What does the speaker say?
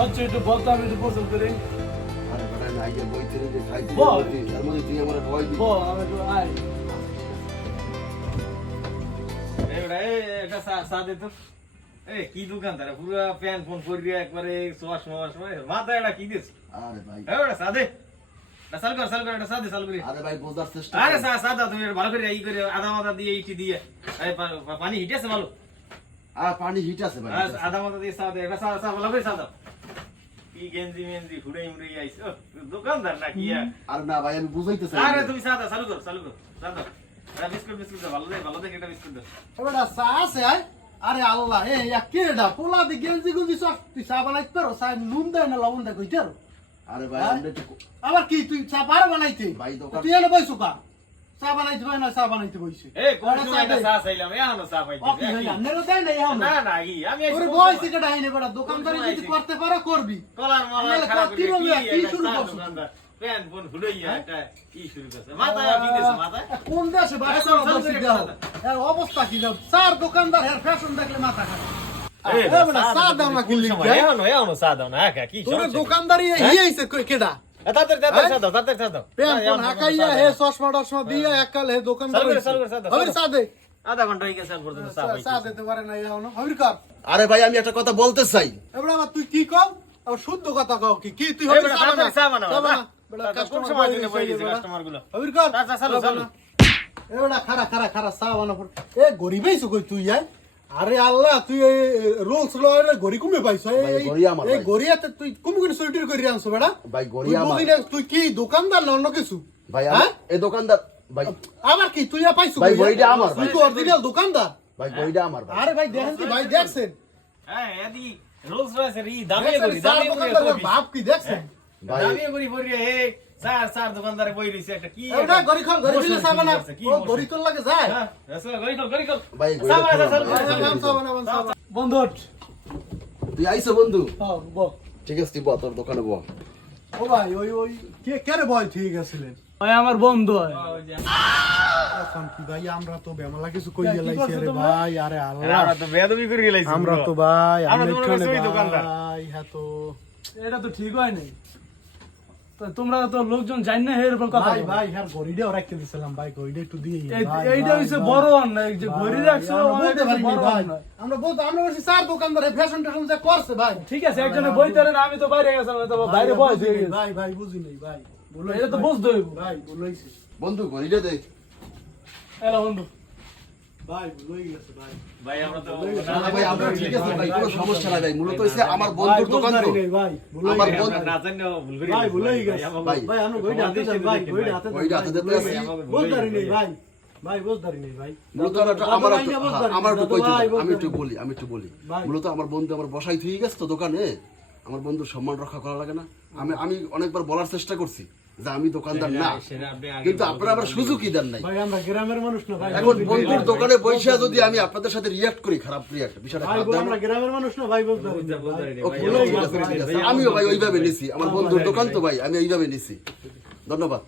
সহ্য একটু বলতো আমি একটু পছন্দ করি আরে বেটা নাই যে বই থেকে যে খাইছি বল। তার মধ্যে তুই আমার ভয় দিবি বল আমি একটু আয় এটা চা দে তো। কি দোকান তারা পুরো প্যান ফোন করিয়া একবারে মাথা এটা কি দিস? আরে ভাই চা দে। চালু কর এটা চা দে চালু করি। আরে ভাই বোঝার চেষ্টা আরে কর। চা দাও তুমি ভালো করে ই করে আদা মাদা দিয়ে ইটি দিয়ে পানি হিটে আছে ভালো। আর পানি হিট আছে ভাই আদা মাদা দিয়ে চা দে এটা চা ভালো করে চা দাও। কি গেঞ্জি মেঞ্জি ফুড়ে মুড়ে আইছো দোকানদার না কি আর না ভাই আমি বুঝাইতে চাই আরে তুমি চা দাও চালু কর চা দাও। বিস্কুট দাও ভালো দেখে একটা বিস্কুট দাও। এবারে চা আছে আয় আরে আল্লাহ এ ইয়া কেডা পোলা দি গেঞ্জি গুঞ্জি সব তুই চা বানাইতে পারো চা নুন দেয় না লবণ দেয় কইতে পারো আরে ভাই হ্যাঁ? আমরা একটু আবার কি তুই চা পারো বানাইতে ভাই দোকান তুই এনে বইছো কা চা বানাইতে পারে না চা বানাইতে বইছে কোন সময় একটা চা চাইলাম এখনো চা পাইছি ওকে হইলা নেরো দেয় না এখন না না আমি ওরে বইছে কেডা আইনে বড় দোকানদারি যদি করতে পারো করবি কলার মালা নাহলে খারাপ কি করে বলবি, কি একটা শুরু চা করছো? দোকানদার প্যান ফোন ফুলাইয়া একটা কি শুরু করছে মাথায় কি দিছে মাথায় কোন দেশে বাস করো বসে দাও এর অবস্থা কি দাও চার দোকানদার এর ফ্যাশন দেখলে মাথা খারাপ এ বড় চা দাও না কিনলি এখনো চা দাও না একা কি তোরে দোকানদারি হইছে কেডা তাড়াতাড়ি চা দাও প্যান কোন হাকাইয়া হে চশমা টশমা দিয়া একাল হে দোকান চালু করে চা দাও। হবির চা দে আধা ঘন্টা হয়ে গেছে আর পর্যন্ত চা পাইছি চা দিতে পারে না এখন হবির কর আরে ভাই আমি একটা কথা বলতে চাই এবারে আবার তুই কি কও আবার শুদ্ধ কথা কও কি কি তুই এই হবির বেটা, চা বানা চা বানাও, চা বানা যা। বেটা কোন কাস্টমার সময় দিনে বই দিছে কাস্টমার গুলো হবির কর চা, চালু। এবারে খারা চা বানা পড় এ গরিবেইছো কই তুই আয় আরে আল্লাহ তুই এই রোলস লয়ের গরি কমে পাইছ ভাই, গড়ি আমার এই ভাই। গরিয়াতে তুই কুম কোন সুইটির করি আনছো বেটা ভাই তুই গড়িয়া আমার বুঝি না, তুই কি দোকানদার না অন্য কিছু ভাই হ্যাঁ? এই দোকানদার ভাই আবার কি তুই পাইছো ভাই, কই, গড়িটা হ্যাঁ? আমার, তুই ভাই। তো অরিজিনাল দোকানদার ভাই গড়িটা আমার ভাই আরে ভাই দেখেন কি ভাই দেখছেন হ্যাঁ এদি রোলস রয়েছে ই দামি দেখছেন, করি চার দামি দোকানদারের করি ভাব কি দেখছেন ভাই দামি করি পড়ি হে চার দোকানদারে বই রইছে একটা কি এটা গরি খাল গরি দিলে চা বানা কি ও গরি তোর লাগে যায় হ্যাঁ গরি কল ভাই, চা গড়িটা বানা খাওয়ান, চা ভাই। চা বানা চা বানা বন্ধু তুই আইছো বন্ধু হ্যাঁ বল ঠিক আছে তুই ব তোর দোকানে ব ও ভাই ওই কে কেরে বয় ঠিক আছিলেন ভাই আমার বন্ধু হয় এখন কি ভাই আমরা তো বেমালা কিছু কইয়া কি লাইছি করছো আরে তোমরা? ভাই আরে আল্লাহ আমরা তো বেয়াদবি করে গেলাইছি আমরা তো ভাই আমরা আমরা তো মনে এখানে করছি ওই দোকানদার। ভাই হ্যাঁ তো এটা তো ঠিক হয় নাই তো তোমরা তো লোকজন জান না এরকম কথা ভাই বলো। ভাই হ্যাঁ গরিটাও রাখতে দিছিলাম ভাই গরিটা একটু দিয়ে এইটা হচ্ছে বড় অন্যায় যে ঘড়ি রাখছো বলতে পারি বড় ভাই অন্যায়। আমরা বলতে আমরা বলছি চার দোকানদার ফ্যাশন ট্যাশন যা করছে ভাই ঠিক আছে একজনে বই তরে না আমি তো বাইরে গেছিলাম তো বাইরে বয়স হয়ে গেছে ভাই ভাই বুঝি নাই ভাই বলো এটা তো বুঝতে হইব ভাই বলইছি বন্ধু গড়িটা দে এলা বন্ধু ভাই বলই গেছে ভাই ভাই আমরা তো না ভাই আমরা ঠিক আছে ভাই কোনো সমস্যা নাই ভাই মূলত হইছে আমার বন্ধুর দোকান তো ভাই আমার বলই বন্ধু- না জানি ভুল করি ভাই বলই গেছে ভাই, ভাই আমরা গইডা হাতে দেন ভাই গইডা হাতে দেন গড়িটা হাতে দিতে আসি বলদারি নেই ভাই ভাই বলদারি নেই ভাই মূলত আমার একটু- আমার একটু- আমার একটু কইতে দাও, আমি একটু বলি ভাই। মূলত আমার বন্ধু আমার বসাই থুই গেছে তো দোকানে আমার বন্ধুর সম্মান রক্ষা করা লাগে না আমি অনেকবার বলার চেষ্টা করছি যে আমি দোকানদার না সেটা আপনি আগে কিন্তু আপনারা আবার সুযোগই দেন নাই ভাই আমরা গ্রামের মানুষ না ভাই এখন বন্ধুর দোকানে বসে যদি আমি আপনাদের সাথে রিয়াক্ট করি খারাপ রিয়াক্ট বিষয়টা ভাই খারাপ বল, দেয় আমরা না? গ্রামের মানুষ না ভাই বলতে বুঝতে পারি ওকে, ভাই ঠিক আছে, ঠিক আছে। আমিও ভাই ওইভাবে নিছি আমার বন্ধুর দোকান তো ভাই আমি এইভাবে নিছি ধন্যবাদ